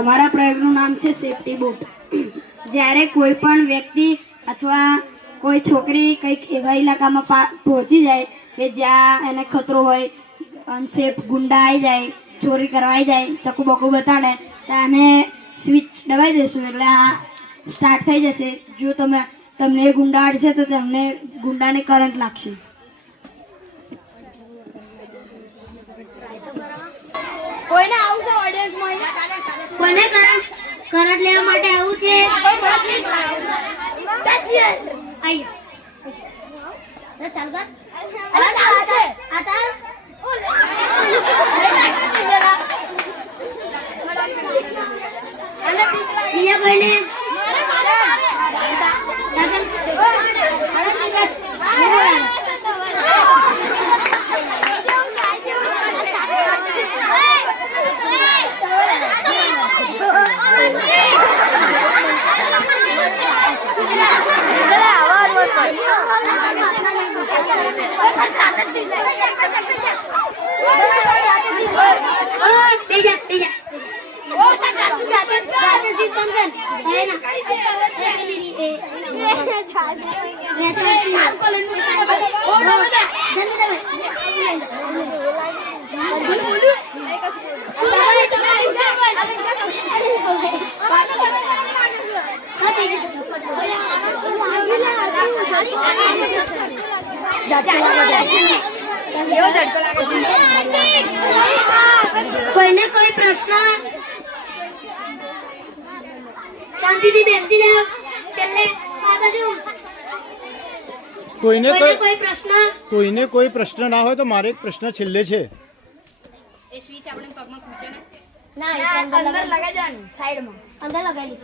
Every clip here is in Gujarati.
અમારા પ્રયોગનું નામ છે સેફટી બૂટ. જ્યારે કોઈ પણ વ્યક્તિ અથવા કોઈ છોકરી કંઈક એવા ઇલાકામાં પહોંચી જાય કે જ્યાં એને ખતરો હોય, અનસેફ ગુંડા આવી જાય, ચોરી કરવા આવી જાય, ચકુ બકુ બતાડે તો આને સ્વિચ દબાવી દઈશું એટલે આ સ્ટાર્ટ થઈ જશે. જો તમને એ ગુંડા અડશે તો તમને ગુંડાને કરંટ લાગશે. કોઈને આવું છે ઓડિયન્સમાં? કોને કરંટ લેવા માટે આવું છે? આયો ચાલ કર. અરે ચાલુ છે. આ ચાલ. અને પીપલા બીજા કોઈને કોઈને કોઈ પ્રશ્ન? શાંતિથી બેસી જાઓ. છેલ્લે આ બાજુ કોઈને કોઈ કોઈ પ્રશ્ન ના હોય તો મારે એક પ્રશ્ન છેલ્લે છે. એ સ્વિચ આપણે પગમાં ખૂંચે ને ના અંદર લગાઈ દેવાનું સાઈડમાં. અંદર લગાવી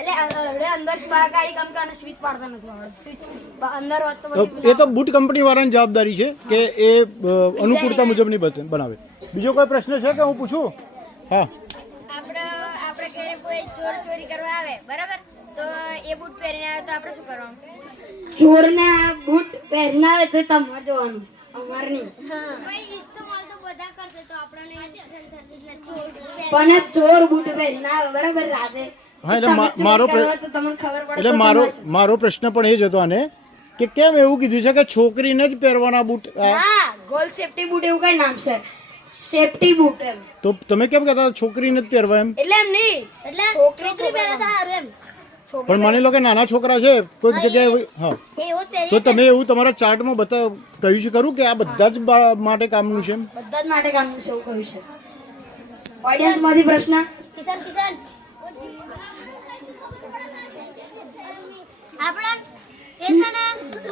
એટલે અંદર બહાર કાઢી કામ કે સ્વિચ પાડતા નથી આવડતું. સ્વિચ અંદર હોત તો એ તો બુટ કંપની વાળાની જવાબદારી છે કે એ અનુકૂળતા મુજબની બનાવે. બીજો કોઈ પ્રશ્ન છે કે હું પૂછું? હા, આપણે ઘરે કોઈ ચોરી કરવા આવે, બરાબર, તો એ બૂટ પહેરીને આવે તો આપણે શું કરવાનું? ચોરને આ બૂટ પહેરીને આવે તો તમારે જોવાનું, અમારે નહીં. ભાઈ ઇસ્તેમાલ તો બધા કરશે તો આપણને નુકસાન થશે. પણ ચોર બૂટ પહેરીને આવે બરાબર રાતે. હા, એટલે મારો પ્રશ્ન પણ એ જ હતો આને કે કેમ એવું કીધું છે કે છોકરીને જ પહેરવાના બૂટ? હા, ગોલ્ડ સેફટી બૂટ એવું કઈ નામ છે, સેફટી બૂટ એમ. તો તમે કેમ કહેતા છોકરીને જ પહેરવા એમ? એટલે એમ નહીં, એટલે છોકરી પહેરે તો સારું એમ. પણ માની લો કે નાના છોકરા છે કોઈક જગ્યાએ, હા, એવો જ પહેરી. તો તમે એવું તમારા ચાર્ટમાં કહ્યું છે ખરું કે આ બધા જ માટે કામનું છે એમ? બધા જ માટે કામનું છે એવું કહ્યું છે. ઓડિયન્સમાંથી પ્રશ્ન? કિશન આપણા એ છે ને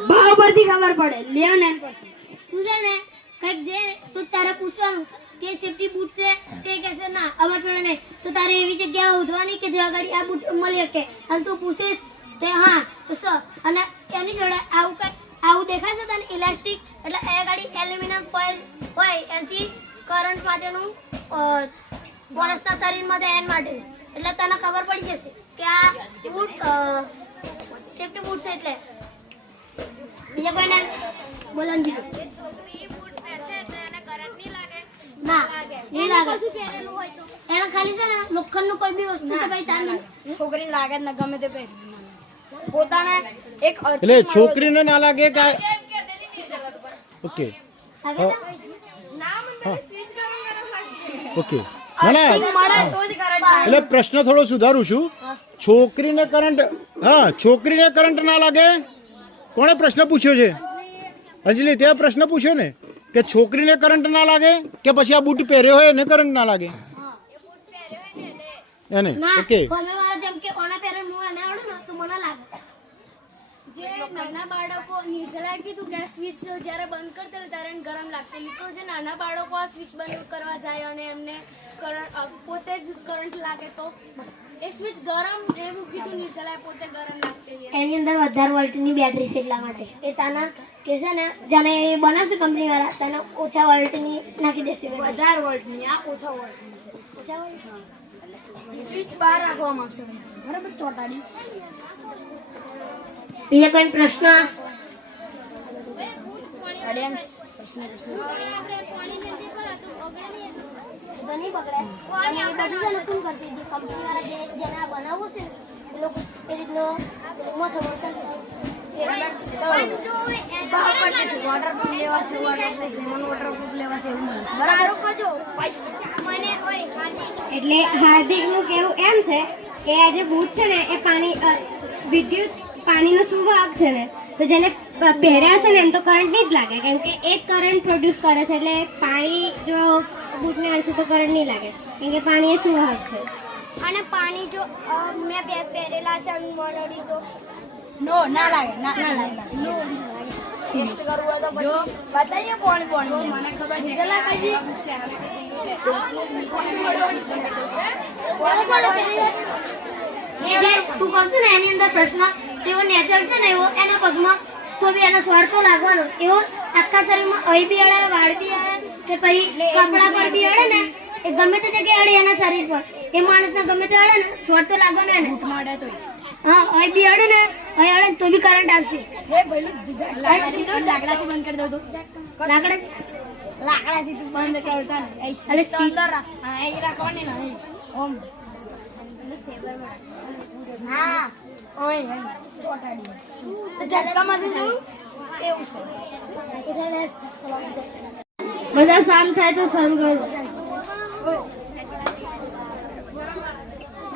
ભાવ પરથી ખબર પડે, લેન એન પરથી. તું છે ને કંઈક જે તું તારે પૂછવાનું કે સેફટી બૂટ છે તે કહેશે ના અમાર જોડે નહીં, તો તારે એવી જગ્યાએ ઉધવાની કે જ્યાં આગળ આ બૂટ મળી શકે. અને તું પૂછીશ તે હા તો અને એની જોડે આવું દેખાશે તને ઇલાસ્ટિક, એટલે એ ગાડી એલ્યુમિનિયમ ફોઇલ હોય એનાથી કરંટ માટેનું માણસના શરીરમાં જાય એન માટે, એટલે તને ખબર પડી જશે કે આ બૂટ સેફટી બૂટ છે. એટલે બીજા કોઈને બોલવાનું બીજું? છોકરી બૂટ પહેરશે તો એને કરંટ નહીં લાગે? ના નહીં લાગે. શું પહેરેલું હોય તો? એને ખાલી છે ને લોખંડનું કોઈ બી વસ્તુ છે ભાઈ તાર છોકરીને લાગે જ ના, ગમે તે પહેરી પોતાના એક એટલે છોકરીને ના લાગે કે ઓકે ઓકે એટલે પ્રશ્ન થોડો સુધારું છું. છોકરીને કરંટ ના લાગે? કોણે પ્રશ્ન પૂછ્યો છે? અંજલિ, ત્યાં પ્રશ્ન પૂછ્યો ને કે છોકરીને કરંટ ના લાગે કે પછી આ બૂટ પહેર્યો હોય એને કરંટ ના લાગે એને? ઓકે, વાળા જેમ કે ઓના પેરેન્ટ હું એને આવડે ને તો મને લાગે. જે નાના બાળકો નિર્જલાએ કીધું કે સ્વિચ જ્યારે બંધ કરતા ત્યારે એને ગરમ લાગતી, તો જે નાના બાળકો આ સ્વિચ બંધ કરવા જાય અને એમને પોતે જ કરંટ લાગે તો એ સ્વિચ ગરમ, એવું કીધું નિર્જલાએ, પોતે ગરમ લાગતી. એની અંદર વધારે વોલ્ટની બેટરી છે એટલા માટે એ તાના કે છે ને જાણે એ બનાવશે કંપની વાળા તને ઓછા વોલ્ટની નાખી દેશે. વધારે વોલ્ટની, આ ઓછા વોલ્ટની છે. ઓછા વોલ્ટ સ્વિચ બહાર રાખવામાં આવશે બરાબર, ચોટાડી. બીજા કોઈ પ્રશ્ન? તો નહીં બગડે અને એ બધું છે ને તું કરતી જે કંપનીવાળા જેને આ બનાવવું છે ને એ લોકો એ રીતનો મોટો મોટો એટલે હાર્દિકનું કહેવું એમ છે કે આ જે બૂટ છે ને એ પાણીનો સુવાહક છે ને તો જેને પહેર્યા છે ને એમ તો કરંટ નહીં જ લાગે કેમ કે એ કરંટ પ્રોડ્યુસ કરે છે એટલે પાણી જો બૂટને અડશે તો કરંટ નહીં લાગે કેમ કે પાણી એ સુવાહક છે. અને પાણી જો મેં પહેરેલા છે મોનડી તો નો ના લાગે ના લાગે ટેસ્ટ કરવું હોય તો પછી બતાઈએ કોણ મને ખબર છે કેટલા કઈ તું કરશે ને એની અંદર પ્રશ્ન તેવો નેચર છે ને એવો એના પગમાં તો બી એનો સ્વાદ તો લાગવાનો એવો આખા શરીરમાં અહીં બી અડે વાળ બી અડે કે પછી કપડા પર બી અડે ને એ ગમે તે જગ્યાએ અડે એના શરીર પર એ માણસને ગમે તે અડે ને સ્વાદ તો લાગવાનો એને હા અહીં બી અડે ને અહીં અડે ને તો બી કરંટ આવશે લાકડાથી બંધ કરી દઉં તો લાકડાથી તું બંધ કરતા ને અલે અંદર એ રાખવાની ને ઓમ હા ઓય ચોટાડી ઝટકામાં છે જોયું એવું છે બધા શાંત થાય તો શરૂ કરો.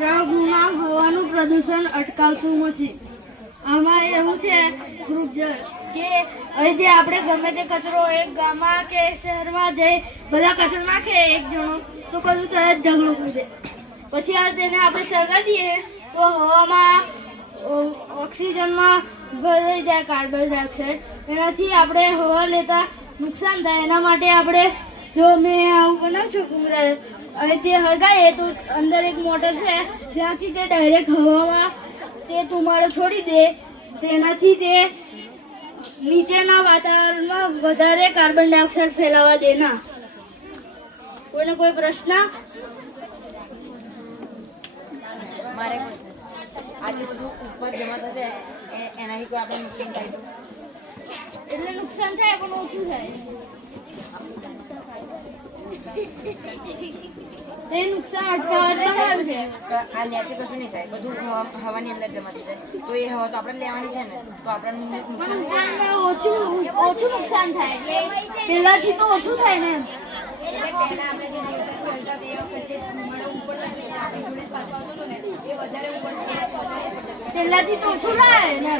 રણમાં હવાનું પ્રદૂષણ અટકાવતું મશીન. આમાં એવું છે ગ્રુપ જળ કે અહીં જે આપણે ગમે તે કચરો એક ગામમાં કે શહેરમાં જઈ બધા કચરો નાખે એક જણો તો બધું તરત ઢગલો કૂદે પછી આ તેને આપણે સળગાવી દઈએ તો હવામાં ઓક્સિજનમાં ભરાઈ જાય કાર્બન ડાયોક્સાઇડ એનાથી આપણે હવા લેતા નુકસાન થાય એના માટે આપણે જો મેં આવું બનાવું છું કુંગરા અને તે હળગાઈએ તો અંદર એક મોટર છે જ્યાંથી તે ડાયરેક્ટ હવામાં તે ધુમાડો છોડી દે તેનાથી તે નીચેના વાતાવરણમાં વધારે કાર્બન ડાયોક્સાઇડ ફેલાવા દે ના. કોઈને કોઈ પ્રશ્ન? મારે આજે બધું ઉપર જમા થશે એનાથી કોઈ આપણે નુકસાન થાય તો એટલે નુકસાન થાય પણ ઓછું થાય. એ નુકસાન અટકાવવા સારું છે. આ નેચે કશું નહીં થાય બધું હવાની અંદર જમા થઈ જાય તો એ હવા તો આપણે લેવાની છે ને તો આપણને નુકસાન થાય. ઓછું નુકસાન થાય પેલાથી તો ઓછું થાય ને. પેલાથી તો ઓછું થાય ને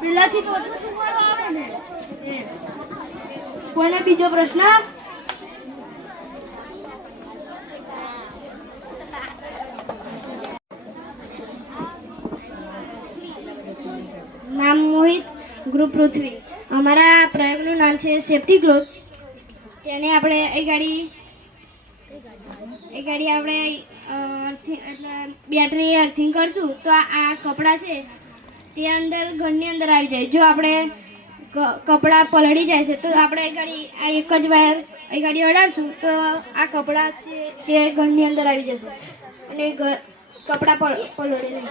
પેલાથી તો ઓછું ધુમાડો આવે ને. કોઈને બીજો પ્રશ્ન? નામ મોહિત, ગ્રુપ પૃથ્વી. અમારા પ્રયોગનું નામ છે સેફ્ટી ગ્લોવ્સ. તેને આપણે એ ગાડી આપણે એટલે બેટરી અર્થિંગ કરશું તો આ કપડાં છે તે અંદર ઘરની અંદર આવી જાય. જો આપણે કપડાં પલળી જાય છે તો આપણે આ એક જ વાયર એ ગાડી અડાડશું તો આ કપડાં છે તે ઘરની અંદર આવી જશે અને કપડાં પલળે નહીં.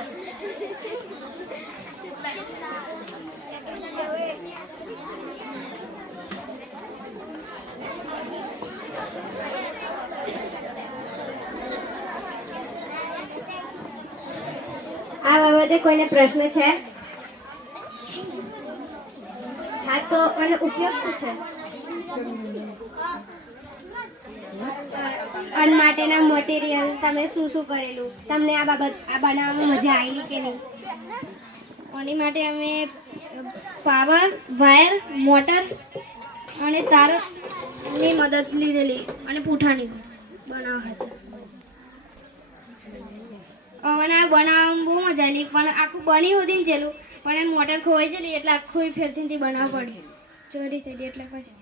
આ બાબતે કોઈને પ્રશ્ન છે? હા તો આનો ઉપયોગ શું છે? અન માટેના મટીરિયલ તમે શું શું કરેલું? તમને આ બનાવવામાં મજા આવી કે નહીં? આની માટે અમે પાવર, વાયર, મોટર અને તારની મદદ લીધેલી અને પૂંઠાની બનાવવા હતી. મને આ બનાવવામાં બહુ મજા આવી પણ આખું બની હોતી ને જેલું પણ એ મોટર ખોવાઈ ગયેલી એટલે આખું ફેરથી બનાવવા પડી ચોરી થઈ ગઈ એટલે પછી.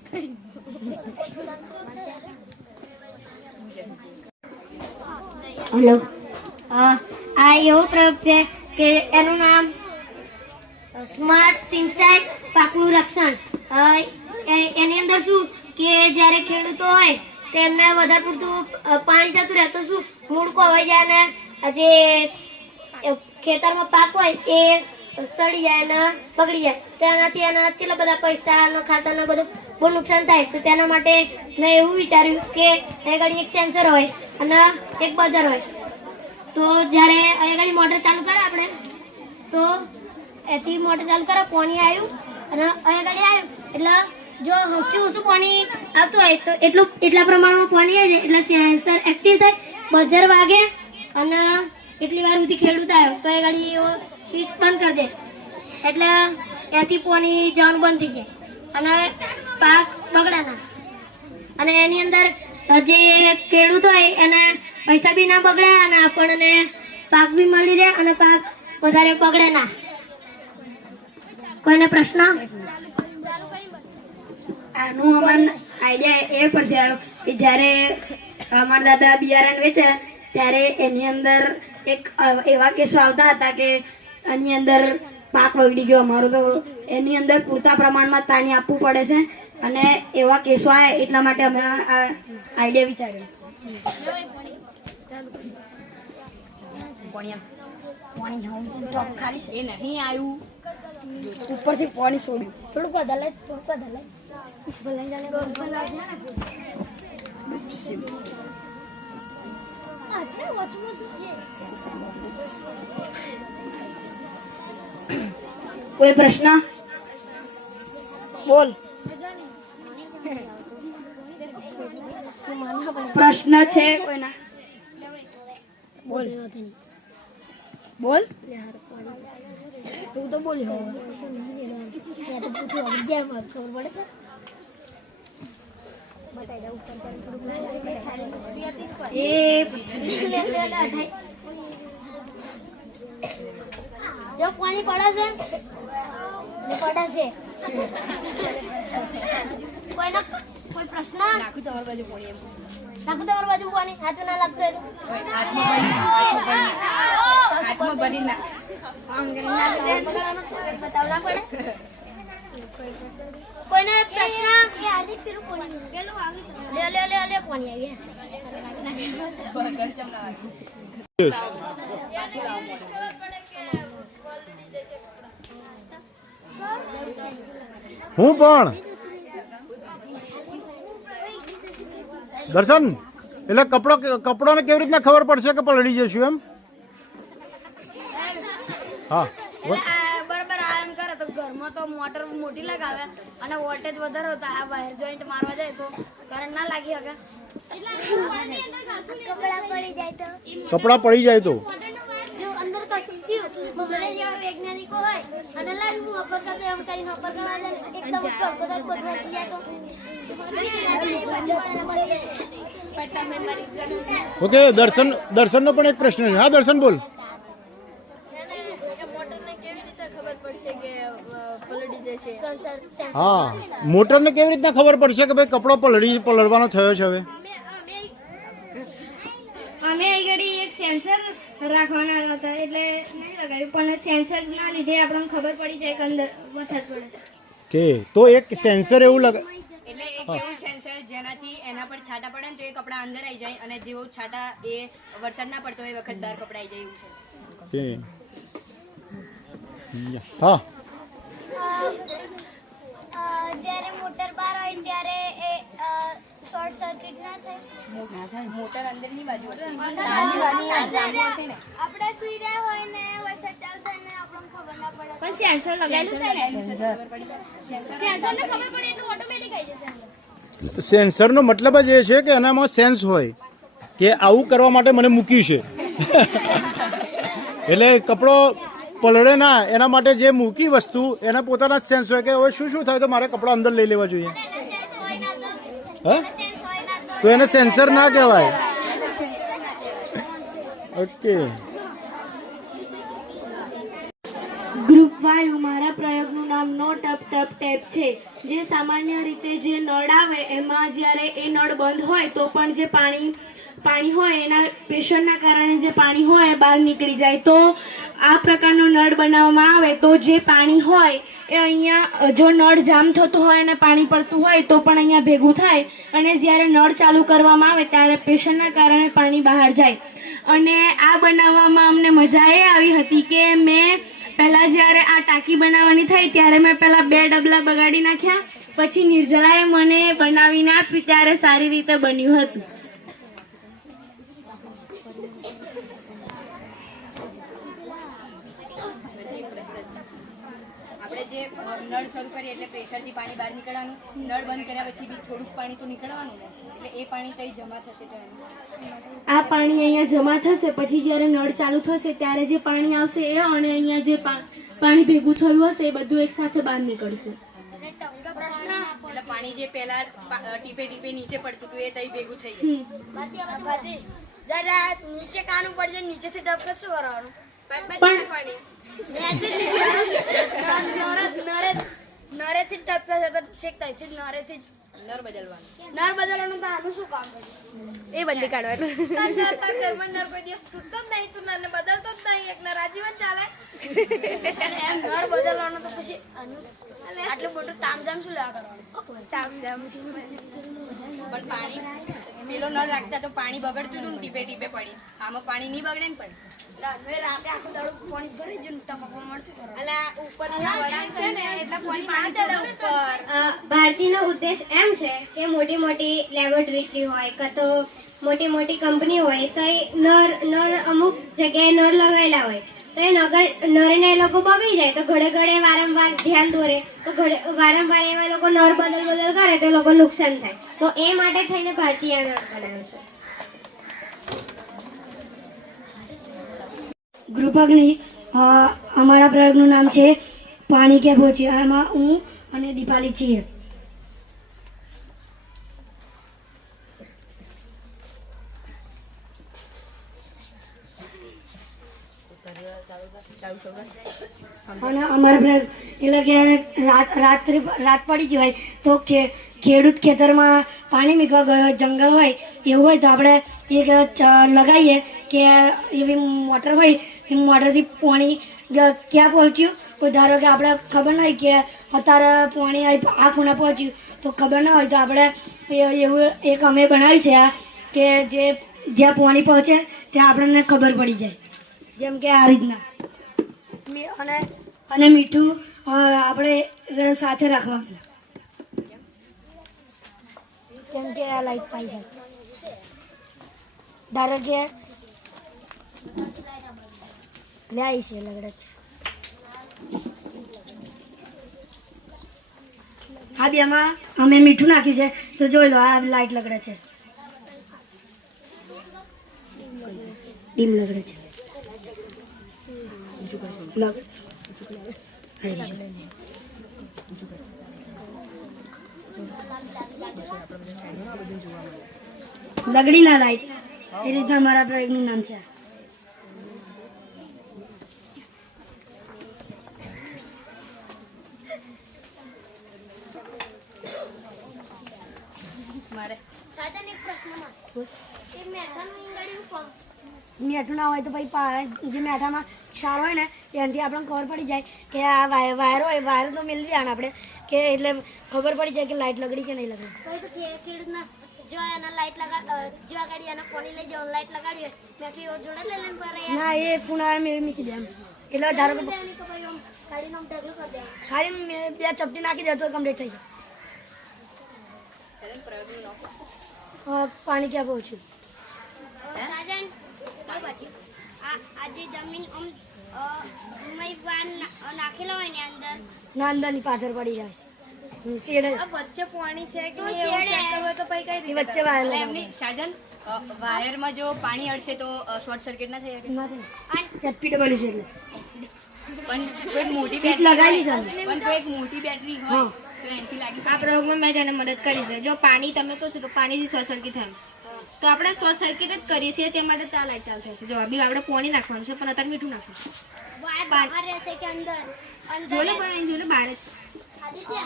હલો, આ એવો પ્રયોગ છે કે એનું નામ સ્માર્ટ સિંચાઈ પાકનું રક્ષણ. એની અંદર શું કે જ્યારે ખેડૂતો હોય તેમને વધારે પૂરતું પાણી જતું રહે તો શું મૂળ કોવાઈ જાય ને જે ખેતરમાં પાક હોય એ સડી જાય ને બગડી જાય તેનાથી એના કેટલા બધા પૈસા ખાતર બધું બહુ નુકસાન થાય. તો તેના માટે મેં એવું વિચાર્યું કે અહીંયા આગળ એક સેન્સર હોય અને એક બઝર હોય. તો જ્યારે અહીંયા આગળ મોટર ચાલુ કરે આપણે, તો એથી મોટર ચાલુ કરે, પાણી આવ્યું અને અહીંયા આગળ આવ્યું એટલે જો સૌથી ઓછું પાણી આવતું હોય તો એટલા પ્રમાણમાં પાણી આવે છે એટલે સેન્સર એક્ટિવ થાય, બઝર વાગે અને એટલી વાર સુધી ખેડૂત આવ્યો તો એ ગાડી સ્વિચ બંધ કરી દે એટલે ત્યાંથી પાણી જવાનું બંધ થઈ જાય અને પાક બગડે ના. અને એની અંદર જે ખેડૂત હોય એને પૈસા બી ના બગડે અને આપણને પાક બી મળી રહે અને પાક વધારે બગડે ના. કોઈને પ્રશ્ન? આનું અમને આઈડિયા એ પરથી આવ્યો કે જ્યારે અમારા દાદા બિયારણ વેચે ત્યારે એની અંદર એક એવા કેસો આવતા હતા કે એની અંદર પાક બગડી ગયો અમારો, તો એની અંદર પૂરતા પ્રમાણમાં પાણી આપવું પડે છે અને એવા કેસો આવ્યા એટલા માટે અમે આ આઈડિયા વિચાર્યો. ખાલી એ નહીં આવ્યું, ઉપરથી પાણી છોડ્યું. થોડુંક વધારે કોઈ પ્રશ્ન? બોલ. પ્રશ્ન છે કોઈના? બોલ બોલ. તું તો બોલી હવે. જો પાણી પડે છે કોઈ પ્રશ્ન? નાખું તમારી બાજુ પાણી સાચું ના લાગતું હોય બતાવવા પડે. કોઈને પ્રશ્ન? લે પાણી આવી. હું પણ દર્શન એટલે કપડોને કેવી રીતના ખબર પડશે કે પલળી જશું એમ? હા બરાબર આ એમ કરે તો ઘરમાં તો મોટર મોટી લગાવે અને વોલ્ટેજ વધારે હોતા આ વાયર જોઈન્ટ મારવા જાય તો કરંટ ના લાગી શકે. કપડાં પડી જાય તો જો અંદર કશું થયું મને જેવા વૈજ્ઞાનિકો હોય અને લાઈન હું અપર કરતો એમ કરીને અપર કરવા દે એકદમ ઉપર બધા ખોદવા જાય તો ઓકે. દર્શનનો પણ એક પ્રશ્ન છે. હા દર્શન બોલ. હા, મોટરને કેવી રીતના ખબર પડશે કે ભાઈ કપડો પલળવાનો થયો છે? હવે અમે આગળ એક સેન્સર રાખવાના હતા એટલે નહીં લગાવ્યું, પણ સેન્સરના લીધે આપણને ખબર પડી જાય કે અંદર વરસાદ પડે છે. કે તો એક સેન્સર એવું એટલે એક એવું સેન્સર જેનાથી એના પર છાંટા પડે ને તો એ કપડા અંદર આવી જાય અને જેવો છાંટા એ વરસાદ ના પડતો એ વખત બહાર કપડા આવી જાય એવું છે. હા, જ્યારે મોટર બહાર હોય ત્યારે એ શોર્ટ સર્કિટ ના થાય. મોટર અંદરની બાજુ હશે. આપણે સુઈ રહ્યા હોય ને વરસાદ ચાલુ થાય ને આપણને ખબર ના પડે પણ સેન્સર લગાવેલું છે ને સેન્સરને ખબર પડે એટલે ઓટોમેટિક આવી જશે. સેન્સરનો મતલબ જ એ છે કે એનામાં સેન્સ હોય કે આવું કરવા માટે મને મૂક્યું છે. એટલે કપડો પલળે ના એના માટે જે મૂકી વસ્તુ એના પોતાના જ સેન્સ હોય કે હવે શું થાય તો મારે કપડા અંદર લઈ લેવા જોઈએ. હા, તો એને સેન્સર ના કહેવાય. ઓકે. ગ્રુપ વાય મારા પ્રયોગનું નામ નો ટપ ટપ ટેપ છે. જે સામાન્ય રીતે જે નળ આવે એમાં જ્યારે એ નળ બંધ હોય તો પણ જે પાણી હોય એના પ્રેશરના કારણે જે પાણી હોય બહાર નીકળી જાય. તો આ પ્રકારનો નળ બનાવવામાં આવે તો જે પાણી હોય એ અહીંયા જો નળ જામ થતો હોય અને પાણી પડતું હોય તો પણ અહીંયા ભેગું થાય અને જ્યારે નળ ચાલુ કરવામાં આવે ત્યારે પ્રેશરના કારણે પાણી બહાર જાય. અને આ બનાવવામાં અમને મજા એ આવી હતી કે મેં પહેલાં જ્યારે આ ટાંકી બનાવવાની થઈ ત્યારે મેં પહેલાં 2 ડબલા બગાડી નાખ્યા, પછી નિર્જલાએ મને બનાવીને આપ્યું ત્યારે સારી રીતે બન્યું હતું. આપણે જે નળ શરૂ કરીએ એટલે પ્રેશરથી પાણી બહાર નીકળવાનું, નળ બંધ કર્યા પછી બી થોડુંક પાણી તો નીકળવાનું ને, એટલે એ પાણી કઈ જમા થશે તો એમ આ પાણી અહીંયા જમા થશે, પછી જ્યારે નળ ચાલુ થશે ત્યારે જે પાણી આવશે એ અને અહીંયા જે પાણી ભેગું થયું હશે એ બધું એકસાથે બહાર નીકળશે. એટલે પાણી જે પહેલા ટીપે ટીપે નીચે પડતું હતું એ તઈ ભેગું થઈ જાય. દાદા નીચે કાનું પડી જાય નીચેથી ટપકે શું કરવાનું? નરેથી જ ટપકે છે તો છેક ત્યાંથી જ નરેથી જ નર બદલવાનું. નર બદલવાનું તો આનું શું કામ છે? એ બદલી કાઢવાનું. નર કોઈ દિવસ તૂટતો જ નહીં, તું નરને બદલતો જ નહીં, એક નર આજીવન ચાલે. એમ નર બદલવાનું તો પછી આટલું મોટું તામઝામ શું લેવા કરવાનું? તામઝામ પણ પાણી પેલો નળ રાખતા તો પાણી બગડતું હતું ને ટીપે ટીપે પડી. આમાં પાણી નહીં બગડે ને પણ રાતે આખું દાડો પાણી ભરી જ ટપકવા મળતું કરવાનું. અલા ઉપર છે ને એટલે પાણી ના ચડે ઉપર. ભારતીનો ઉદ્દેશ એમ છે કે મોટી મોટી લેબોરેટરી હોય કાં તો મોટી મોટી કંપની હોય તો એ નર અમુક જગ્યાએ નર લગાવેલા હોય તો એ નરને એ લોકો બગડી જાય તો ઘડે ઘડે વારંવાર ધ્યાન દોરે તો વારંવાર એવા લોકો નર બદલ કરે તો એ લોકો નુકસાન થાય, તો એ માટે થઈને ભારતીય નર બનાવ્યો છે. ગ્રુપ અગ્નિ અમારા પ્રયોગનું નામ છે પાણી કે પહોંચી. આમાં હું અને દીપાલી છીએ. અને અમારા પ્રયોગ એટલે કે રાત પડી ગઈ હોય તો ખેડૂત ખેતરમાં પાણી મૂકવા ગયો હોય, જંગલ હોય એવું હોય તો આપણે એક લગાવીએ કે એવી મોટર હોય એ મોટરથી પાણી ક્યાં પહોંચ્યું. કોઈ ધારો કે આપણે ખબર ના હોય કે અત્યારે પાણી આ ખૂણે પહોંચ્યું તો ખબર ના હોય તો આપણે એવું એક અમે બનાવી છે કે જે જ્યાં પાણી પહોંચે ત્યાં આપણને ખબર પડી જાય. જેમ કે આ રીતના અને મીઠું આપણે સાથે રાખવાનું. જેમ કે આ લાઈટ પાઈ જાય ધારો કે લાઈ છે લગડે છે આ બેમાં અમે મીઠું નાખ્યું છે તો જોઈ લો આ લાઈટ લગડે છે, ડીમ લગડે છે. લગડી ના લાઈટ એ રીતના અમારા પ્રયોગનું નામ છે. મેઠું ના હોય તો પછી જે મેઠામાં ક્ષાર હોય ને એનાથી આપણને ખબર પડી જાય કે આ વાયર હોય, વાયર તો મેળવી દેવાના આપણે કે એટલે ખબર પડી જાય કે લાઈટ લગડી કે નહીં લગડી. ખેડૂતના જો એના લાઈટ જો ગાડી એના પાણી લઈ જાવ લાઈટ લગાડી હોય મેઠી જોડે લઈ લઈને પર ના એ પૂણા મૂકી દે એમ એટલે ધારો કે ગાડીનો ઢગલો કરી દે ખાલી 2 ચપટી નાખી દે તો કમ્પ્લીટ થઈ જાય. પાણી ક્યાં પહોંચ્યું? સાજન આ જે જમીન નાખેલા હોય ને અંદર ના અંદરની પાછળ પડી જાય છે શેડ વચ્ચે પાણી છે તો શેડે તો પછી કઈ એ વચ્ચે વાયર એટલે એમની સાજન વાયરમાં જો પાણી અડશે તો શોર્ટ સર્કિટ ના થઈ શકે. એચપીડબલ્યુ છે એટલે પણ કોઈ મોટી સીટ લગાવેલી છે અંદર. પણ કોઈ એક મોટી બેટરી હોય તો એનાથી લાગી આ પ્રયોગમાં મેં જેને મદદ કરી છે. જો પાણી તમે કહો છો તો પાણીથી શોર્ટ સર્કિટ થાય તો આપણે શોર્ટ સર્કિટ જ કરીએ છીએ તે માટે ત્યાં લાઈટ ચાલુ થશે. જો બી આપણે પાણી નાખવાનું છે પણ અત્યારે મીઠું નાખવાનું. બહાર રહેશે કે અંદર જોલે પણ જોલે બહાર જ આદિત્ય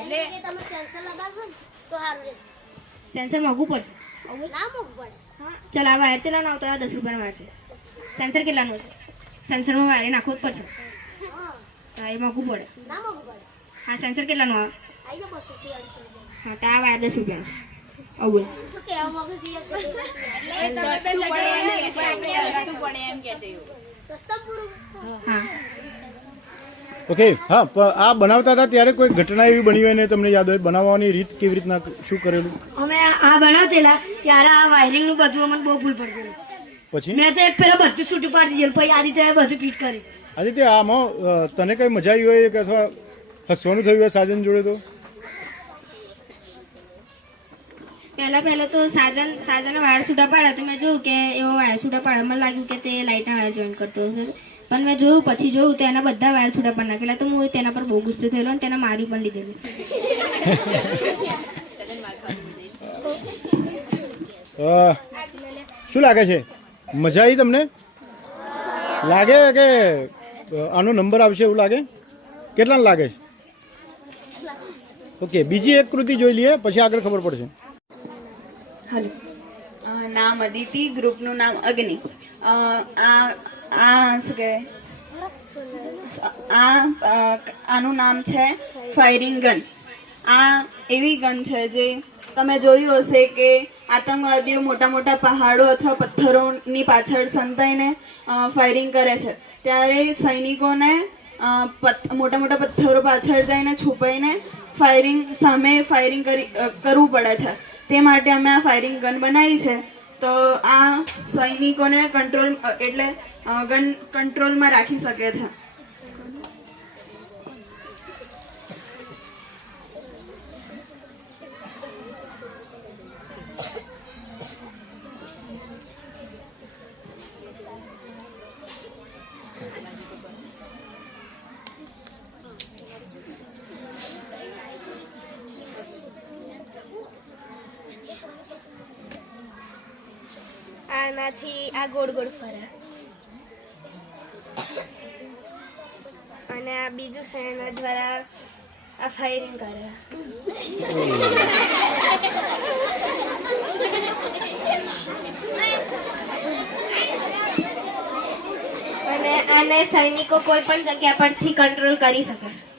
એટલે કે તમે સેન્સર લગાવશો ને તો સારું રહેશે. સેન્સર મોંઘું પડશે. ના મૂક પડે ચાલ આ વાયર ચલાવવાનો આવતો 10 રૂપિયાનો વાયર છે. સેન્સર કેટલાનું છે? સેન્સરમાં વાયર નાખવું જ પડશે. હા એ મોંઘું પડે. ના મૂક પડે હા સેન્સર કેટલાનું આવે? આઈ જાવ 200 થી 250. હા તો આ વાયર 10 રૂપિયાનો. આવું બોલ. શું કહેવા માંગુ છું સસ્તું પડે એમ કે છે એવું. સસ્તા પૂરું હા ઓકે હા પણ આ બનાવતા હતા ત્યારે કોઈ ઘટના એવી બની હોય ને તમને યાદ હોય બનાવવાની રીત કેવી રીતના શું કરેલું અમે આ બનાવતેલા ત્યારે આ વાયરિંગનું બધું અમને બહુ ભૂલ પડતી પછી મેં તો એક પેલા બધું છૂટું પાડી દીધેલું પછી આ રીતે બધું ફિટ કરી આદિત્ય આમાં તને કઈ મજા આવી હોય કે અથવા હસવાનું થયું હોય સાજન જોડે તો પહેલા તો સાજનના વાયર છૂટા પાડ્યા તો મેં જોયું કે એવો વાયર છૂટા પાડ્યા મને લાગ્યું કે તે લાઇટના વાયર જોઈન કરતો હશે પણ મેં જોયું પછી જોયું તો એના બધા વાયર છૂટા પાડી નાખેલા તો હું તેના પર બહુ ગુસ્સે થયેલો અને તેને મારી પણ લીધેલી શું લાગે છે મજા આવી તમને લાગે કે આનો નંબર આવશે એવું લાગે કેટલાને લાગે છે ઓકે બીજી એક કૃતિ જોઈ લઈએ પછી આગળ ખબર પડશે નામ અદિતિ ગ્રુપનું નામ અગ્નિ શું કહેવાય આનું નામ છે ફાયરિંગ ગન આ એવી ગન છે જે તમે જોયું હશે કે આતંકવાદીઓ મોટા મોટા પહાડો અથવા પથ્થરોની પાછળ સંતાઈને ફાયરિંગ કરે છે ત્યારે સૈનિકોને મોટા મોટા પથ્થરો પાછળ જઈને છુપાઈને સામે ફાયરિંગ કરવું પડે છે તે માટે અમે આ ફાયરિંગ ગન બનાવી છે તો આ સૈનિકોને ગન કંટ્રોલમાં રાખી શકે છે આનાથી આ ગોળ ગોળ ફરે અને આ બીજું છે એના દ્વારા આ ફાયરિંગ કરે અને આને સૈનિકો કોઈ પણ જગ્યા પરથી કંટ્રોલ કરી શકે છે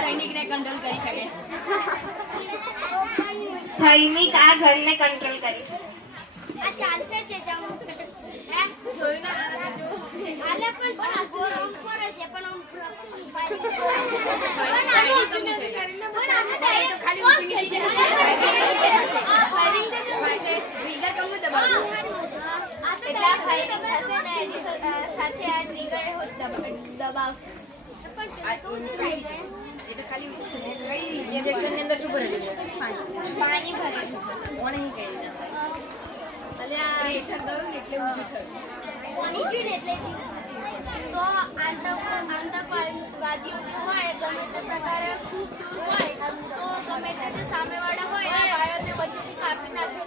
સૈનિકને કંટ્રોલ કરી શકે સૈનિક આ ઘરને કંટ્રોલ કરી શકે આ ચાલશે છે હે જોઈ ના આલે પણ આ ગોરમ કરે છે પણ સાથે આ ટ્રિગર દબાવશે એ તો ખાલી ઇન્જેક્શનની અંદર શું ભરેલું છે પાણી ભરે કોણે કહી પ્રેશર દઉં ને એટલે ઊંચું થયું તો આતંકવાદીઓ જે હોય ગમે તે પ્રકારે ખૂબ દૂર હોય તો ગમે તે જે સામેવાળા હોય એ વાયરને વચ્ચેથી કાપી નાખે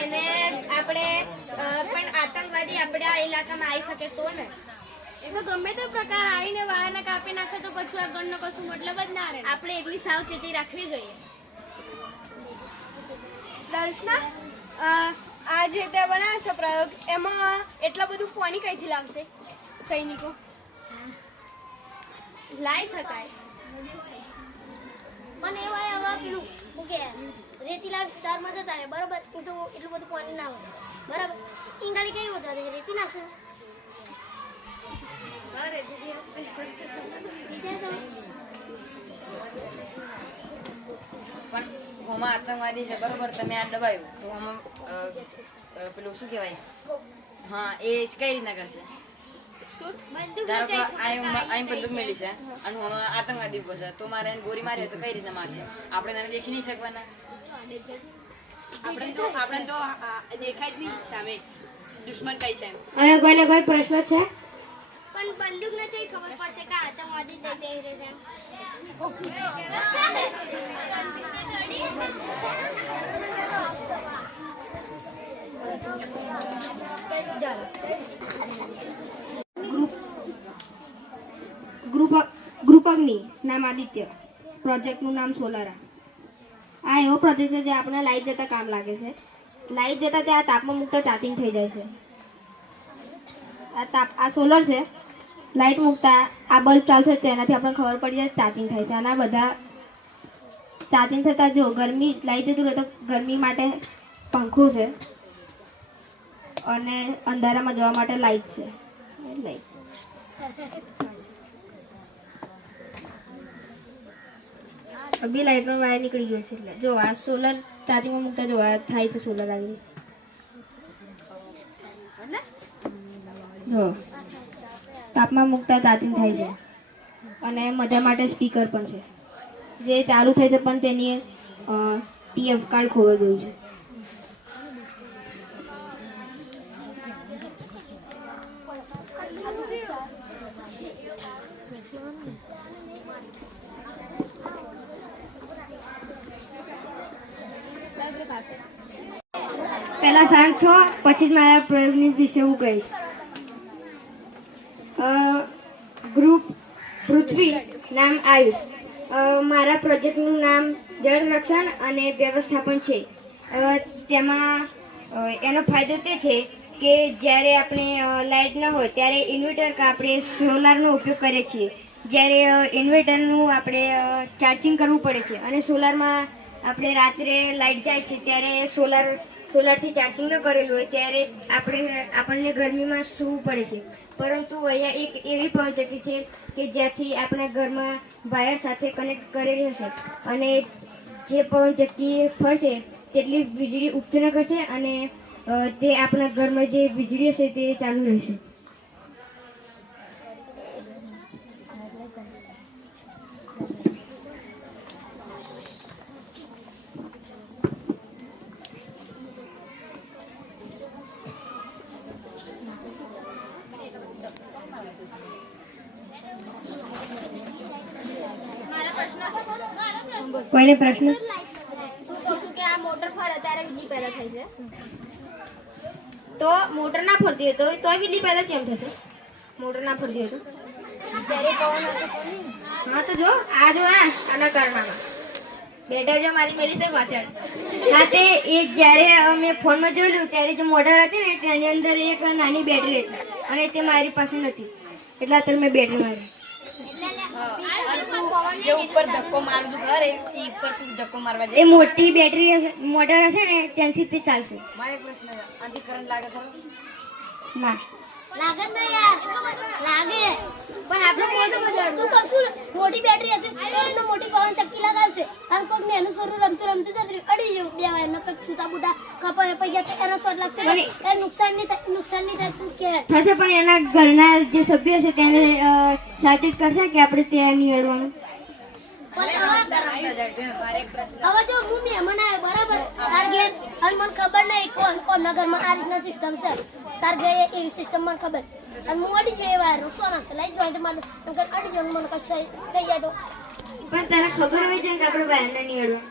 એને આપણે પણ આતંકવાદી આપણે આ ઇલાકામાં આવી શકે તો ને એમાં ગમે તે પ્રકાર આવીને વાયરને કાપી નાખે તો પછી આ ગણનો કશું મતલબ જ ના રહે આપણે એટલી સાવચેતી રાખવી જોઈએ દર્શના આ જે તે બનાવે છે પ્રયોગ એમાં એટલા બધું પાણી કઈથી લાવશે સૈનિકો લાવી શકાય પણ એવા એવા પેલું શું કે રેતીલા વિસ્તારમાં જતા રહે બરાબર એ તો એટલું બધું પાણી ના હોય બરાબર ઈંગાળી કઈ વધારે રેતી નાખશે પણ હોમાં આતંકવાદી છે બરોબર તમે આ દબાયું તો આમાં પેલું શું કહેવાય હા એ કઈ રીતના કરશે ધારો કે આમ બંદૂક મેળી છે અને હોમાં આતંકવાદી ઉભો છે તો મારે એને ગોળી મારે તો કઈ રીતના મારશે આપણે એને દેખી નહીં શકવાના આપણે તો દેખાય જ નહીં સામે દુશ્મન કઈ છે અને કોઈને કોઈ પ્રશ્ન છે પણ બંદૂક ને કઈ ખબર પડશે કે આતંકવાદી તે પહેરે છે ગ્રુપ અગ્નિ નામ આદિત્ય પ્રોજેક્ટનું નામ સોલારા આ એવો પ્રોજેક્ટ છે જે આપણે લાઇટ જતા કામ લાગે છે લાઇટ જતા ત્યાં તાપમાં મૂકતા ચાર્જિંગ થઈ જાય છે આ સોલર છે લાઇટ મૂકતા આ બલ્બ ચાલુ થાય તો એનાથી આપણને ખબર પડી જાય ચાર્જિંગ થાય છે અને આ બધા ચાર્જિંગ થતાં જો ગરમી લાઈટ જતું રહે તો ગરમી માટે પંખો છે અને અંધારામાં જવા માટે લાઈટ છે. લાઈટ બી લાઈટનો વાયર નીકળી ગયો છે. એટલે જો આ સોલર ચાર્જિંગમાં મૂકતા જો આ થાય છે સોલર આવી જો તાપમાં મૂકતા ચાર્જિંગ થાય છે અને મજા માટે સ્પીકર પણ છે જે ચાલુ થાય છે પણ તેની પીએફ કાર્ડ ખોવાઈ ગયું છે. પહેલા શાંત થો પછી જ મારા પ્રયોગની વિશે હું કહીશ. ગ્રુપ પૃથ્વી નામ આયુષ. મારા પ્રોજેક્ટનું નામ જળ રક્ષણ અને વ્યવસ્થાપન છે. તેમાં એનો ફાયદો તે છે કે જ્યારે આપણે લાઇટ ન હોય ત્યારે ઇન્વર્ટર કે આપણે સોલારનો ઉપયોગ કરીએ છીએ. જ્યારે ઇન્વર્ટરનું આપણે ચાર્જિંગ કરવું પડે છે અને સોલારમાં આપણે રાત્રે લાઇટ જાય છે ત્યારે સોલારથી ચાર્જિંગ ન કરેલું હોય ત્યારે આપણને ગરમીમાં સૂવું પડે છે. પરંતુ અહીંયા એક એવી પવનચક્કી છે કે જ્યાંથી આપણા ઘરમાં વાયર સાથે કનેક્ટ કરેલી હશે અને જે પવનચક્કી ફરશે તેટલી વીજળી ઉત્પન્ન કરશે અને તે આપણા ઘરમાં જે વીજળી હશે તે ચાલુ રહેશે. કોઈને પ્રશ્ન? તું કહું છું કે આ મોટર ફરે ત્યારે વીજળી પેદા થાય છે. તો મોટર ના ફરતી હોય તો વીજળી પેદા કેમ થશે? મોટર ના ફરતી હોય તો ત્યારે પવન હશે તો નહીં. હા તો જો આના કારણમાં બેટર જો મારી મેલી છે પાછળ. હા તે એ જ્યારે મેં ફોનમાં જોયેલું ત્યારે જે મોટર હતી ને તેની અંદર એક નાની બેટરી હતી અને તે મારી પાસે નથી એટલે અત્યારે મેં બેટરી મારી. જે ઉપર ધક્કો મારું છું ઘરે એ ઉપર તું ધક્કો મારવા એ જાય. મોટી બેટરી મોટર હશે ને ત્યાંથી તે ચાલશે. મારે એક પ્રશ્ન છે. આથી કરંટ લાગે ખરો? ના લાગે જ નહીં યાર. લાગે પણ આપણે મોટું બજાર તું કશું મોટી બેટરી હશે તો એનો મોટી પવન ચક્કી લગાવશે અને કોઈક ને એનું સ્વરૂપ રમતું અડી જવું બે વાયરનો કંઈક છૂટા બુટા કપાય પૈયા એનો સ્વર લાગશે એ નુકસાન નહીં થાય તું કે થશે પણ એના ઘરના જે સભ્યો છે તેને સાચિત કરશે કે આપણે ત્યાં નહીં અડવાનું. હવે જો હું મહેમાન આવ્યો બરાબર તાર ઘેર અને મને ખબર નહીં કોના ઘરમાં આ રીતના સિસ્ટમ છે તાર ઘેર એવી સિસ્ટમ મને ખબર અને હું અડી ગયો વાયર સોના છે લઈ જોઈન્ટ મારું અડી ગયો મને કશું થઈ જાય તો પણ તને ખબર હોય છે કે આપણે બહારને નહીં અડવાનું.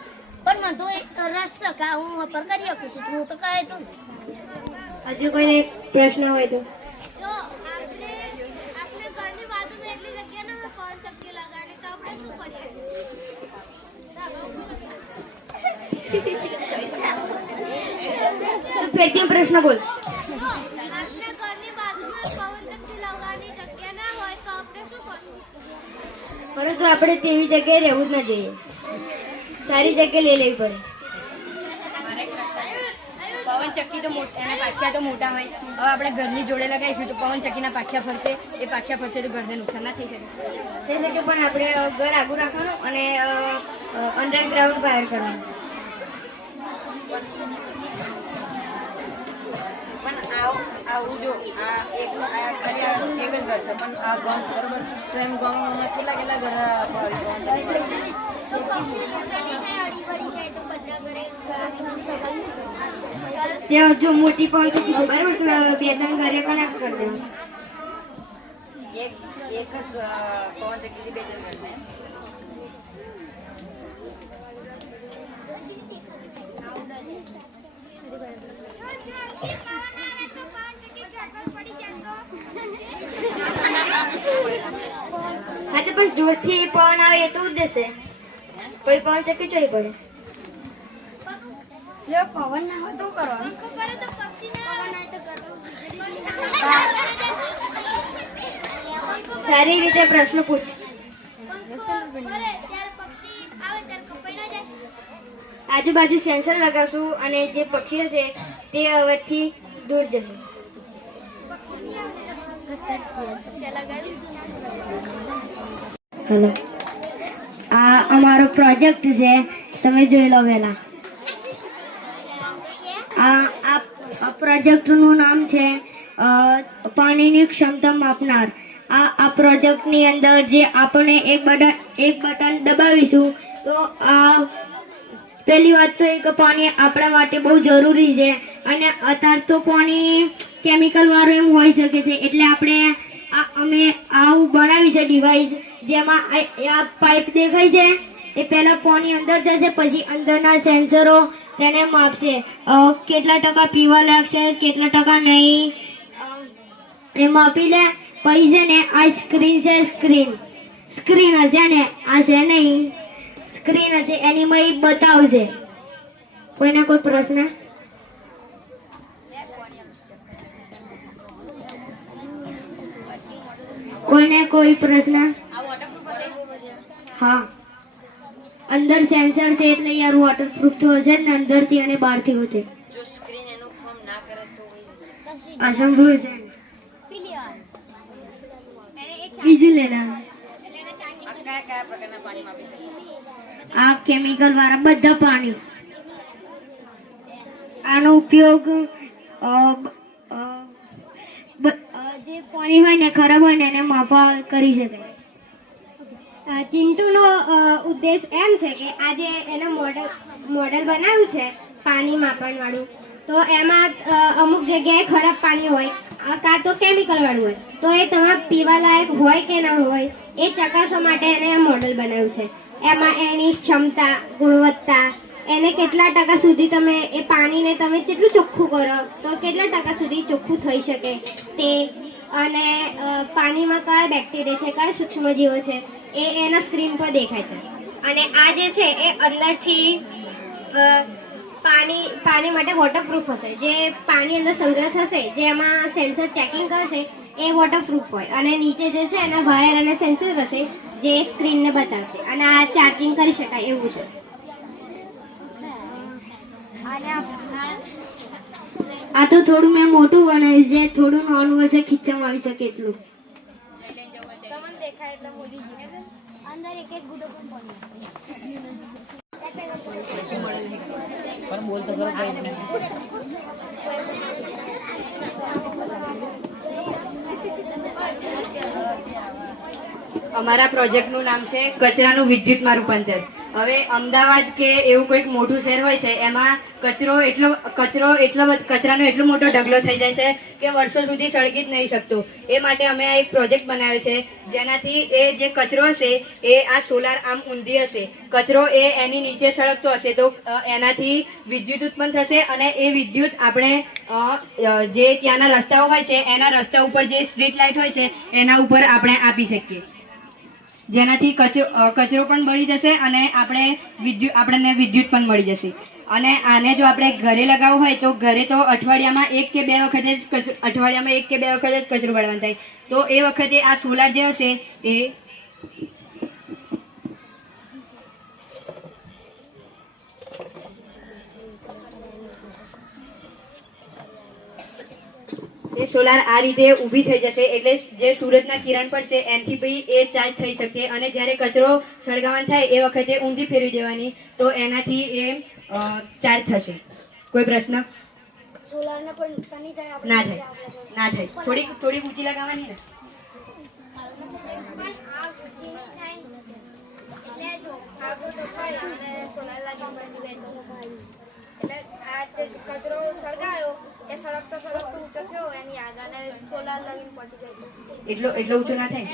પણ મને તો રસ છે કે હું વપર કરી શકું છું હું તો કહે તો હજુ કોઈને પ્રશ્ન હોય તો જો આપણે ઘરની બાજુમાં એટલી જગ્યા ને પવન ચક્કી લગાડી તો આપણે શું કરીએ ફેરથી પ્રશ્ન બોલ. આપણે ઘરની બાજુમાં પવન ચક્કી લગાડવાની જગ્યા ના હોય તો આપણે શું કરવું પરંતુ આપણે તેવી જગ્યાએ રહેવું જ ના જોઈએ. સારી જગ્યાએ લઈ લેવી પડે. પવન ચક્કી તો એના પાખિયા તો મોટા હોય. હવે આપણે ઘરની જોડે લગાવીશું તો પવન ચક્કીના પાખિયા ફરશે. એ પાખિયા ફરશે તો ઘરને નુકસાન ના થઈ શકે. થઈ શકે પણ આપણે ઘર આગું રાખવાનું અને અંડરગ્રાઉન્ડ બહાર કરવાનું. પણ આવું જો આ એક ખાલી એક જ ઘર છે પણ આ ગામ છે બરોબર તો એમ ગામમાં કેટલા ઘર તો પછી નુકસાન નહીં થાય અડી વડી જાય તો બધા ઘરે ત્યાં જો મોટી પણ તો બરાબર તો બે ત્રણ ઘરે કનેક્ટ કરી દેવાનું. એક જ પવન ચક્કીથી બે જણ ઘર છે. હા તો પણ જોરથી પવન આવે એ તો ઉદ્દેશે કોઈ પવન ચક્કી ચોઈ પડે. પવન ના હોય તો કરવાનું. તો પક્ષી ના તો કરવું સારી રીતે પ્રશ્ન પૂછ. ત્યારે આજુબાજુ સેન્સર લગાવશું અને જે પક્ષી હશે તે હવેથી દૂર જશે. હેલો, આ અમારો પ્રોજેક્ટ છે, તમે જોઈ લો પહેલા. આ પ્રોજેક્ટનું નામ છે પાણીની ક્ષમતા માપનાર. આ પ્રોજેક્ટની અંદર જે આપણે એક બટન દબાવીશું તો આ પહેલી વાત તો એક પાણી આપણા માટે બહુ જરૂરી છે અને અત્યારે તો પાણી કેમિકલ વાળું એમ હોઈ શકે છે, એટલે આપણે અમે આવું બનાવી છે ડિવાઇસ જેમાં આ પાઇપ દેખાય છે એ પહેલાં પાણી અંદર જશે, પછી અંદરના સેન્સરો તેને માપશે કેટલા ટકા પીવા લાગશે, કેટલા ટકા નહીં એ માપી લે. પછી છે ને આ સ્ક્રીન છે, સ્ક્રીન હશે ને આ છે નહીં સ્ક્રીન હશે એની માં બતાવશે. કોઈને કોઈ પ્રશ્ન? કોઈને કોઈ પ્રશ્ન? હા, અંદર સેન્સર છે એટલે યાર વોટરપ્રૂફ તો હશે ને અંદરથી અને બહારથી હશે. જો સ્ક્રીન એનું કામ ના કરે તો અસંભવ છે. બીજું લેના આ કયા પ્રકારના પાણી માપી શકે? આ કેમિકલ વાળા બધા પાણી. આનો ઉપયોગ જે પાણી હોય ને ખરાબ હોય ને એને માપવા કરી શકાય. ચિંટુનો ઉદ્દેશ એમ છે કે આજે એનું મોડેલ બનાવ્યું છે પાણી માપણવાળું, તો એમાં અમુક જગ્યાએ ખરાબ પાણી હોય કાં તો કેમિકલ વાળું હોય, તો એ તમારે પીવાલાયક હોય કે ના હોય એ ચકાસવા માટે એને મોડેલ બનાવ્યું છે. એમાં એની ક્ષમતા, ગુણવત્તા, એને કેટલા ટકા સુધી તમે એ પાણીને તમે જેટલું ચોખ્ખું કરો તો કેટલા ટકા સુધી ચોખ્ખું થઈ શકે તે, અને પાણીમાં કયા બેક્ટેરિયા છે, કયા સૂક્ષ્મજીવો છે એ એના સ્ક્રીન પર દેખાય છે. અને આ જે છે એ અંદરથી પાણી માટે વોટરપ્રૂફ હશે. જે પાણી અંદર સંગ્રહ થશે, જેમાં સેન્સર ચેકિંગ કરશે એ વોટરપ્રૂફ હોય, અને નીચે જે છે એના વાયર અને સેન્સર હશે જે સ્ક્રીનને બતાવશે, અને આ ચાર્જિંગ કરી શકાય એવું છે. આ તો થોડું મેં મોટું બનાવ્યું છે, થોડું નાનું હશે, ખીચામાં આવી શકે એટલું. અંદર એક એક ગુડો પણ અમારા પ્રોજેક્ટનું નામ છે કચરાનું વિદ્યુતમાં રૂપાંતર. હવે અમદાવાદ કે એવું કોઈક મોટું શહેર હોય છે એમાં કચરાનો એટલો મોટો ઢગલો થઈ જાય છે કે વર્ષો સુધી સળગી જ નહીં શકતો. એ માટે અમે આ એક પ્રોજેક્ટ બનાવ્યો છે જેનાથી એ જે કચરો હશે એ આ સોલાર આમ ઊંધી હશે, કચરો એ એની નીચે સળગતો હશે તો એનાથી વિદ્યુત ઉત્પન્ન થશે, અને એ વિદ્યુત આપણે જે ત્યાંના રસ્તાઓ હોય છે એના રસ્તા ઉપર જે સ્ટ્રીટ લાઇટ હોય છે એના ઉપર આપણે આપી શકીએ, જેનાથી કચરો પણ બળી જશે અને આપણને વિદ્યુત પણ મળી જશે. અને આને જો આપણે ઘરે લગાવવું હોય તો ઘરે તો અઠવાડિયામાં એક કે બે વખત જ કચરો બળવાનો થાય, તો એ વખતે આ સોલાર જે હશે એ સોલાર આ રીતે ઊભી થઈ જશે, એટલે જે સૂરજના કિરણ પડશે એનાથી ભાઈ એ ચાર્જ થઈ શકે, અને જ્યારે કચરો સળગાવવાનો થાય એ વખતે ઊંધી ફેરવી દેવાની તો એનાથી એ ચાર્જ થશે. કોઈ પ્રશ્ન? સોલારને કોઈ નુકસાન નહીં થાય? ના થાય. થોડી ઊંચી લગાવવાની ને. કચરો સળગાયો એ સળગતો ઊંચો થયો એની આગળ સોલાર લાગીને પહોંચી જાય. એટલો ઊંચો ના થાય.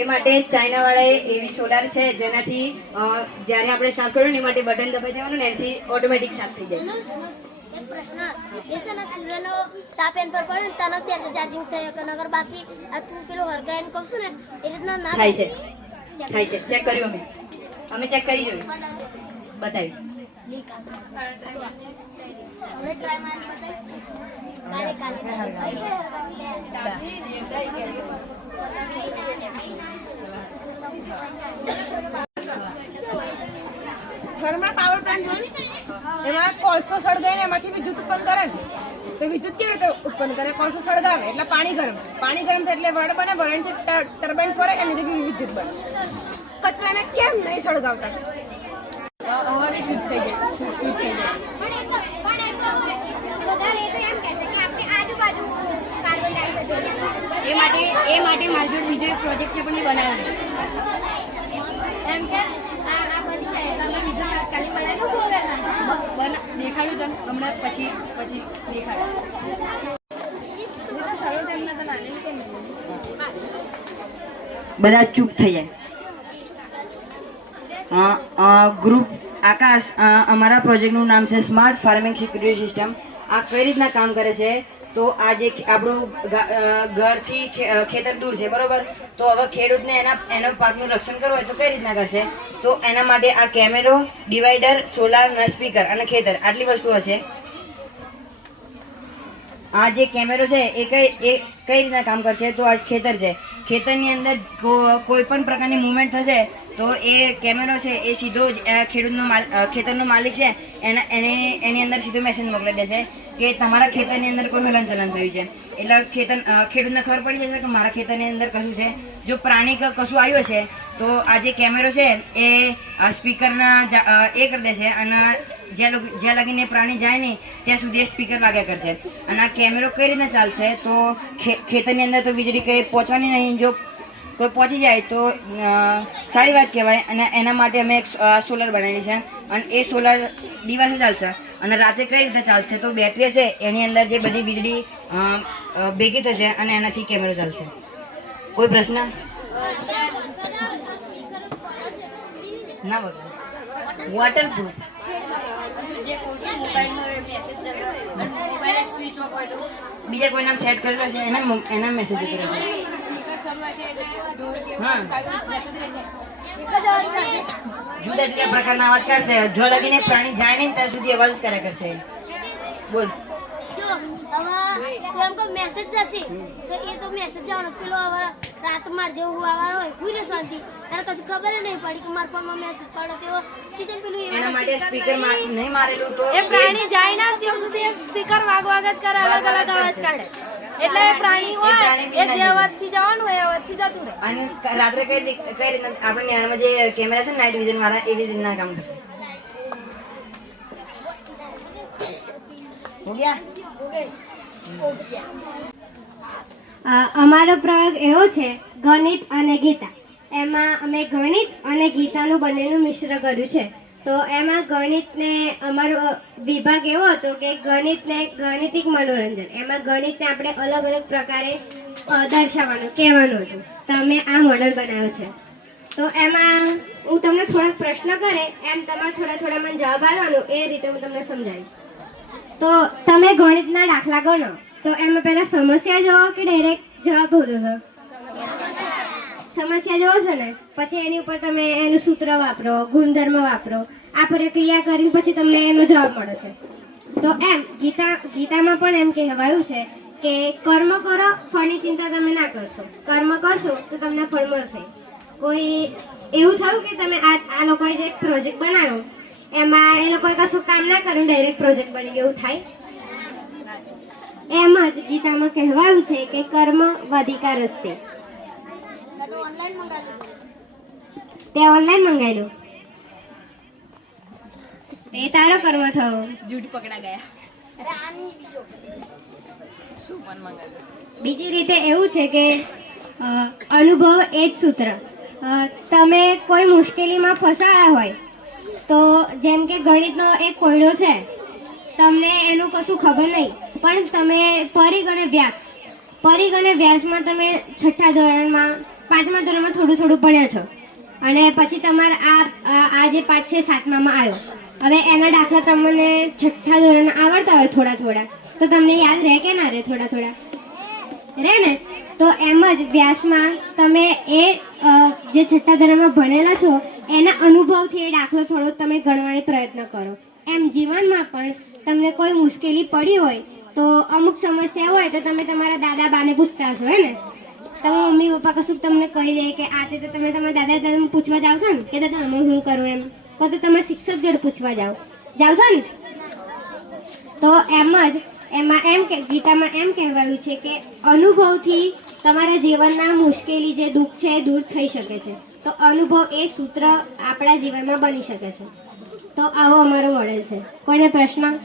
એ માટે ચાઇના વાળાએ એવી સોલાર છે જેનાથી જ્યારે આપણે સાફ કર્યું ને એ માટે બટન દબાઈ દેવાનું ને એનાથી ઓટોમેટિક સાફ થઈ જાય. એક પ્રશ્ન એ છે ને સૂર્યનો તાપ એન પર પડે ને તરત ત્યાં ચાર્જિંગ થઈ શકે, નગર બાકી આ તું પેલો હરગાઈને કહું છું ને એ રીતના ના થાય છે. ચેક કર્યું અમે ચેક કરી જોયું, બતાવી. હવે ટ્રાય મારી બતાવી કાલે કોલસો સળગાઈને એમાંથી વિદ્યુત ઉત્પન્ન કરે ને તો વિદ્યુત કેવી રીતે ઉત્પન્ન કરે? કોલસો સળગાવે એટલે પાણી ગરમ થાય એટલે વરાળ બને, વરાળથી ટર્બાઇન ફરે અને તેથી વિદ્યુત બને. કચરાને કેમ નહીં સળગાવતા? હવાની શુદ્ધ થઈ જાય. એ માટે મારી જોડે બીજો એક પ્રોજેક્ટ છે પણ એ બનાવ્યો દેખાડ્યું તને હમણાં પછી દેખાડ્યું. બધા ચૂપ થઈ જાય. ગ્રુપ આકાશ, અમારા પ્રોજેક્ટનું નામ છે સ્માર્ટ ફાર્મિંગ સિક્યુરિટી સિસ્ટમ. આ કઈ રીતના કામ કરે છે? તો આ જે આપણું ઘરથી ખેતર દૂર છે, બરોબર? તો હવે ખેડૂતને એનો પાકનું રક્ષણ કરવું હોય તો કઈ રીતના કરશે? તો એના માટે આ કેમેરો, ડિવાઈડર, સોલાર, સ્પીકર અને ખેતર આટલી વસ્તુ હશે. આ જે કેમેરો છે એ કઈ રીતના કામ કરશે? તો આ ખેતર છે, ખેતરની અંદર કોઈ પણ પ્રકારની મૂવમેન્ટ થશે તો એ કેમેરો છે એ સીધો ખેતરનો માલિક છે એની અંદર સીધો મેસેજ મોકલી દેશે કે તમારા ખેતરની અંદર કોઈ હલનચલન થયું છે. એટલે ખેડૂતને ખબર પડી જશે કે મારા ખેતરની અંદર કશું છે. જો પ્રાણી કશું આવ્યું છે તો આ જે કેમેરો છે એ સ્પીકરના એ કરી દેશે અને જ્યાં લગીને પ્રાણી જાય નહીં ત્યાં સુધી એ સ્પીકર વાગ્યા કરશે. અને આ કેમેરો કઈ રીતના ચાલશે? તો ખેતરની અંદર તો વીજળી કંઈ પહોંચવાની નહીં. જો કોઈ પહોંચી જાય તો સારી વાત કહેવાય. અને એના માટે અમે એક સોલર બનાવેલી છે અને એ સોલર દિવસે ચાલશે અને રાતે કઈ રીતે ચાલશે? તો બેટરી હશે એની અંદર જે બધી વીજળી ભેગી થશે અને એનાથી કેમેરો ચાલશે. કોઈ પ્રશ્ન? ના બોલો. વોટરપ્રૂફ. બીજા કોઈ નામ સેટ કરેલા છે એના મેસેજ કરે છે. જુદા જુદા પ્રકારના અવાજ કાઢશે. જો લગીને પ્રાણી જાય નહીં ત્યાં સુધી અવાજ કર્યા કરશે. બોલ. મેસેજ જશે તો એ તો મેસેજ જવાનો પેલો રાત માર જેવું વાળો હોય પૂરે શાંતિ તારે કશું ખબર નહીં પડી કે મારા ફોનમાં મેસેજ પડે તેવો સીધું પેલું એના માટે સ્પીકર નહીં મારેલું તો એ પ્રાણી જાય ના ત્યાં સુધી સ્પીકર વાગ જ કરે, અલગ અલગ અવાજ કાઢે. એટલે એ પ્રાણી હોય એ જે અવાજથી જવાનું હોય એ અવાજથી જતું રહે. અને રાત્રે કઈ રીતના આપણે ન્યાણમાં જે કેમેરા છે નાઇટ વિઝન વાળા એવી રીતના કામ કરશે. હો ગયા? અમારો પ્રયોગ એવો છે ગણિત અને ગીતા. એમાં અમે ગણિત અને ગીતાનું બંનેનું મિશ્ર કર્યું છે. તો એમાં ગણિતને અમારો વિભાગ એવો હતો કે ગણિતને ગાણિતિક મનોરંજન. એમાં ગણિતને આપણે અલગ અલગ પ્રકારે દર્શાવવાનું કહેવાનું હતું. તો અમે આ મોડલ બનાવ્યો છે. તો એમાં હું તમને થોડાક પ્રશ્ન કરે એમ તમારે થોડા મને જવાબ આપવાનો એ રીતે હું તમને સમજાવીશ. તો તમે ગણિતના દાખલા ગણો તો એમાં પહેલા સમસ્યા જોવો કે ડાયરેક્ટ જવાબ શોધો છો? સમસ્યા જોવો છો ને, પછી એની ઉપર તમે એનું સૂત્ર વાપરો, ગુણધર્મ વાપરો, આ પ્રક્રિયા કરીને પછી તમને એનો જવાબ મળે છે. તો એમ ગીતામાં પણ એમ કહેવાયું છે કે કર્મ કરો, ફળની ચિંતા તમે ના કરશો. કર્મ કરશો તો તમને ફળ મળશે. કોઈ એવું થયું કે તમે આ લોકોએ જે પ્રોજેક્ટ બનાવ્યો એમાં એ લોકોએ કશું કામ ના કર્યું, ડાયરેક્ટ પ્રોજેક્ટ બની ગયું થાય? એમ જ ગીતામાં કહેવાયું છે કે કર્મ વધિકા રસ્તે. તે ઓનલાઈન મંગાવેલું એ તારો કર્મ થયો. જૂઠ પકડા ગયા. બીજી રીતે એવું છે કે અનુભવ એ જ સૂત્ર. તમે કોઈ મુશ્કેલીમાં ફસાયા હોય તો જેમ કે ગણિતનો એક કોયડો છે, તમને એનું કશું ખબર નહીં પણ તમે પરિઘ અને વ્યાસમાં તમે છઠ્ઠા ધોરણમાં 5મા ધોરણમાં થોડું ભણ્યા છો અને પછી તમારે આ જે પાઠ છે 7મામાં આવ્યો. હવે એના દાખલા તમને છઠ્ઠા ધોરણ આવડતા હોય થોડા તો તમને યાદ રહે કે ના રહે? થોડા રહે ને. તો એમ જ વ્યાસમાં તમે એ જે છઠ્ઠા ધોરણમાં ભણેલા છો એના અનુભવથી એ દાખલો થોડો તમે ગણવાનો પ્રયત્ન કરો. એમ જીવનમાં પણ તમને કોઈ મુશ્કેલી પડી હોય તો અમુક સમસ્યા હોય તો તમે તમારા દાદા બાને પૂછતા હશો હે ને? તમારા મમ્મી પપ્પા કશું તમને કહી દે કે આ તે તો તમે તમારા દાદા દાદાને પૂછવા જાવ છો ને કે દાદા આમાં શું કરું એમ, તો તમે શિક્ષક જોડે પૂછવા જાવ છો ને? તો એમ જ એમાં ગીતામાં એમ કહેવાયું છે કે અનુભવથી તમારા જીવનના મુશ્કેલી જે દુઃખ છે એ દૂર થઈ શકે છે. તો અનુભવ એ સૂત્ર આપણા જીવનમાં બની શકે છે. તો આવો અમારો મોડેલ છે. કોઈને પ્રશ્ન?